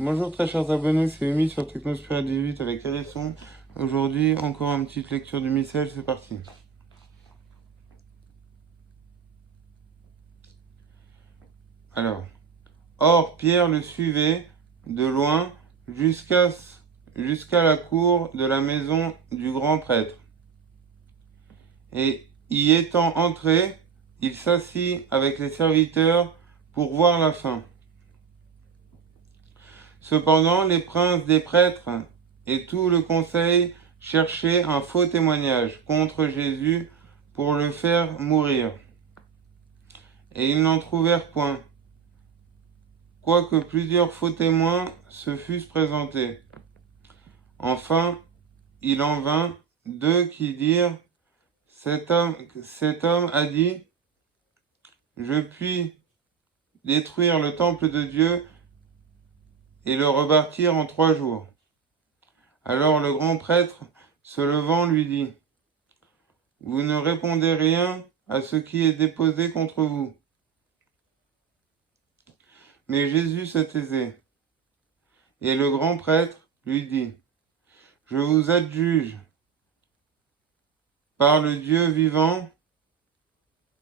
Bonjour très chers abonnés, c'est Amy sur Technospirit 18 avec Hérisson. Aujourd'hui, encore une petite lecture du missel, c'est parti. Alors, or Pierre le suivait de loin jusqu'à la cour de la maison du grand prêtre. Et y étant entré, il s'assit avec les serviteurs pour voir la fin. Cependant, les princes des prêtres et tout le conseil cherchaient un faux témoignage contre Jésus pour le faire mourir. Et ils n'en trouvèrent point, quoique plusieurs faux témoins se fussent présentés. Enfin, il en vint deux qui dirent, cet homme a dit, je puis détruire le temple de Dieu et le rebâtir en 3 jours. Alors le grand prêtre, se levant, lui dit, vous ne répondez rien à ce qui est déposé contre vous. Mais Jésus se taisait. Et le grand prêtre lui dit, je vous adjuge par le Dieu vivant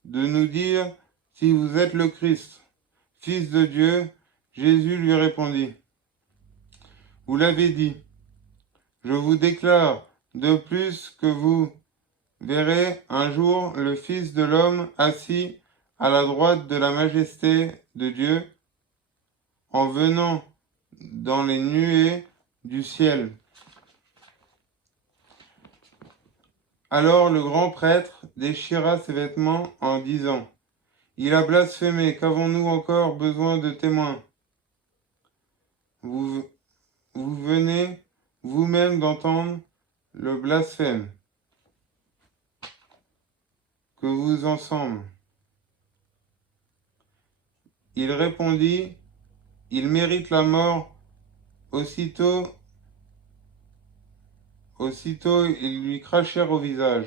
de nous dire si vous êtes le Christ, Fils de Dieu. Jésus lui répondit, vous l'avez dit, je vous déclare de plus que vous verrez un jour le Fils de l'homme assis à la droite de la majesté de Dieu, en venant dans les nuées du ciel. Alors le grand prêtre déchira ses vêtements en disant, il a blasphémé, qu'avons-nous encore besoin de témoins? Vous venez vous-même d'entendre le blasphème que vous ensemble. Il répondit, il mérite la mort. Aussitôt, ils lui crachèrent au visage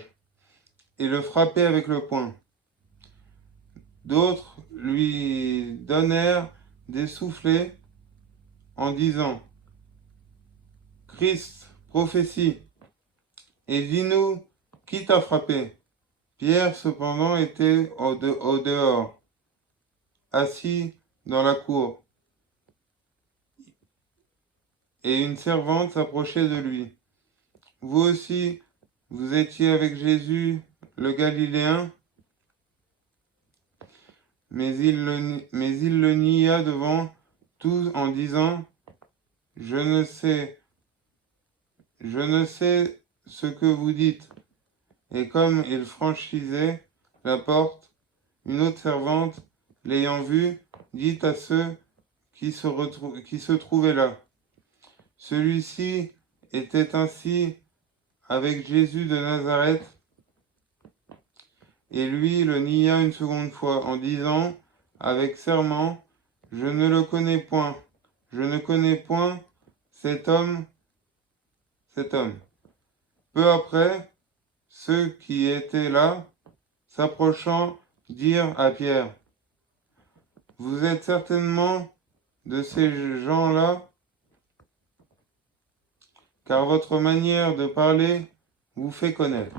et le frappaient avec le poing. D'autres lui donnèrent des soufflets en disant, Christ, prophétie, et dis-nous, qui t'a frappé? Pierre cependant était au dehors, assis dans la cour, et une servante s'approchait de lui. Vous aussi, vous étiez avec Jésus, le Galiléen? Mais il le nia devant tous en disant, je ne sais ce que vous dites. Et comme il franchissait la porte, une autre servante, l'ayant vu, dit à ceux qui se trouvaient là, celui-ci était ainsi avec Jésus de Nazareth. Et lui le nia une seconde fois en disant avec serment, je ne le connais point, je ne connais point cet homme. Peu après, ceux qui étaient là, s'approchant, dirent à Pierre, vous êtes certainement de ces gens-là, car votre manière de parler vous fait connaître.